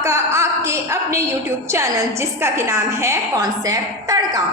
आपका आपके अपने YouTube चैनल जिसका कि नाम है कॉन्सेप्ट तड़का।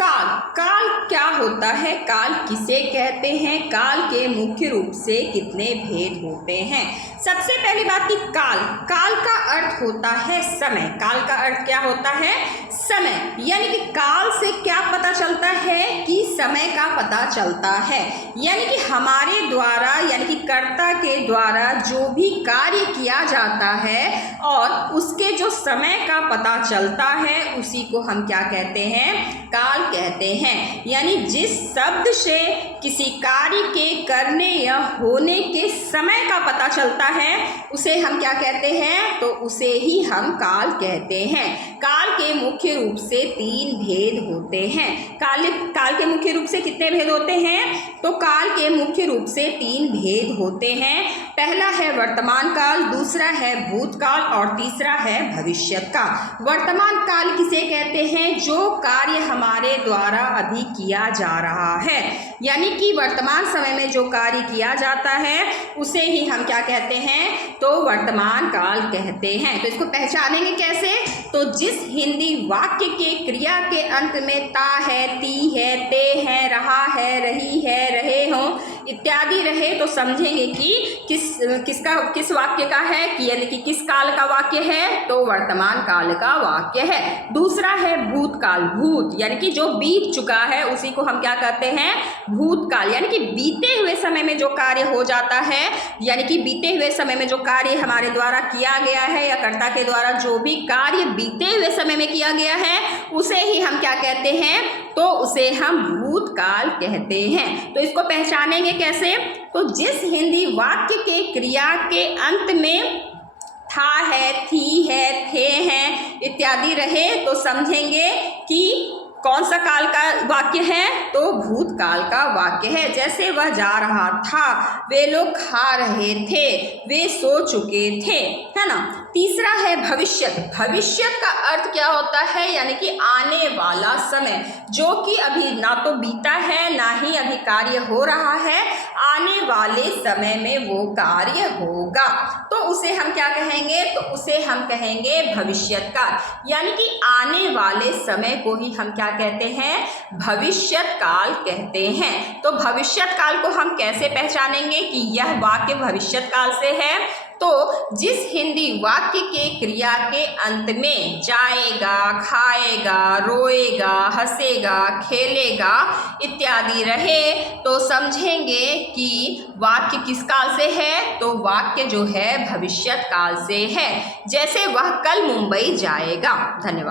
काल काल क्या होता है, काल किसे कहते हैं, काल के मुख्य रूप से कितने भेद होते हैं। सबसे पहली बात कि काल काल का अर्थ होता है समय। काल का अर्थ क्या होता है, समय। यानी कि काल से क्या पता चलता है कि समय का पता चलता है। यानी कि हमारे द्वारा यानी कि कर्ता के द्वारा जो भी कार्य किया जाता है और उसके जो समय का पता चलता है उसी को हम क्या कहते हैं, काल कहते हैं। यानी जिस शब्द से किसी कार्य के करने या होने के समय का पता चलता है उसे हम क्या कहते हैं, तो उसे ही हम काल कहते हैं। काल के मुख्य रूप से 3 भेद होते हैं। काल के मुख्य रूप से कितने भेद होते हैं, तो काल के मुख्य रूप से 3 भेद होते हैं। पहला है वर्तमान काल, दूसरा है भूतकाल और तीसरा है भविष्यत काल। वर्तमान काल किसे कहते हैं, जो कार्य हमारे द्वारा अभी किया जा रहा है। यानी कि वर्तमान समय में जो कार्य किया जाता है उसे ही हम क्या कहते हैं, तो वर्तमान काल कहते हैं। तो इसको पहचानेंगे कैसे, तो जिस हिंदी वाक्य के क्रिया के अंत में ता है, ती है, ते है, रहा है, रही है, रहे हो इत्यादि रहे तो समझेंगे कि किस वाक्य का है, कि यानी कि किस काल का वाक्य है, तो वर्तमान काल का वाक्य है। दूसरा है भूतकाल, भूत यानी कि जो बीत चुका है उसी को हम क्या कहते हैं, भूतकाल। यानी कि बीते हुए समय में जो कार्य हो जाता है, यानी कि बीते हुए समय में जो कार्य हमारे द्वारा किया गया है या कर्ता के द्वारा जो भी कार्य बीते हुए समय में किया गया है उसे ही हम क्या कहते हैं, तो उसे हम भूतकाल कहते हैं। तो इसको पहचानेंगे कैसे, तो जिस हिंदी वाक्य के क्रिया के अंत में था है, थी है, थे हैं इत्यादि रहे तो समझेंगे कि कौन सा काल का वाक्य है, तो भूतकाल का वाक्य है। जैसे वह जा रहा था, वे लोग खा रहे थे, वे सो चुके थे, है ना। तीसरा है भविष्यत। भविष्यत का अर्थ क्या होता है, यानी कि आने वाला समय, जो कि अभी ना तो बीता है ना ही अभी कार्य हो रहा है, आने वाले समय में वो कार्य होगा तो उसे हम क्या कहेंगे, तो उसे हम कहेंगे भविष्यत काल। यानी कि आने वाले समय को ही हम क्या कहते हैं, भविष्यत काल कहते हैं। तो भविष्यत काल को हम कैसे पहचानेंगे कि यह वाक्य भविष्यत काल से है, तो जिस हिंदी वाक्य के क्रिया के अंत में जाएगा, खाएगा, रोएगा, हंसेगा, खेलेगा इत्यादि रहे तो समझेंगे कि वाक्य किस काल से है, तो वाक्य जो है भविष्यत काल से है। जैसे वह कल मुंबई जाएगा। धन्यवाद।